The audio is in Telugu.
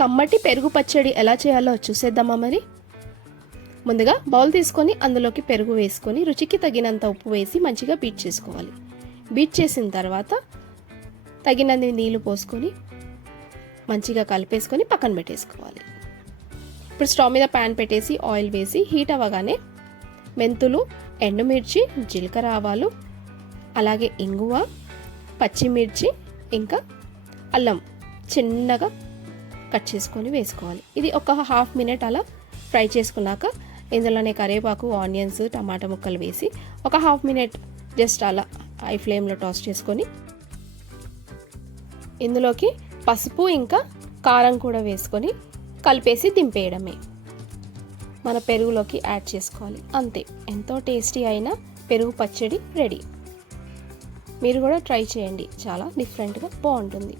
కమ్మటి పెరుగు పచ్చడి ఎలా చేయాలో చూసేద్దామా మరి. ముందుగా బౌల్ తీసుకొని అందులోకి పెరుగు వేసుకొని రుచికి తగినంత ఉప్పు వేసి మంచిగా బీట్ చేసుకోవాలి. బీట్ చేసిన తర్వాత తగినన్ని నీళ్లు పోసుకొని మంచిగా కలిపేసుకొని పక్కన పెట్టేసుకోవాలి. ఇప్పుడు స్టవ్ మీద ప్యాన్ పెట్టేసి ఆయిల్ వేసి హీట్ అవ్వగానే మెంతులు, ఎండుమిర్చి, జీలకర్ర ఆవాలు, అలాగే ఇంగువ, పచ్చిమిర్చి, ఇంకా అల్లం చిన్నగా కట్ చేసుకొని వేసుకోవాలి. ఇది ఒక హాఫ్ మినిట్ అలా ఫ్రై చేసుకున్నాక ఇందులోనే కరివేపాకు, ఆనియన్స్, టమాటా ముక్కలు వేసి ఒక హాఫ్ మినిట్ జస్ట్ అలా హై ఫ్లేమ్లో టాస్ చేసుకొని ఇందులోకి పసుపు ఇంకా కారం కూడా వేసుకొని కలిపేసి దింపేయడమే. మన పెరుగులోకి యాడ్ చేసుకోవాలి. అంతే, ఎంతో టేస్టీ అయిన పెరుగు పచ్చడి రెడీ. మీరు కూడా ట్రై చేయండి, చాలా డిఫరెంట్గా బాగుంటుంది.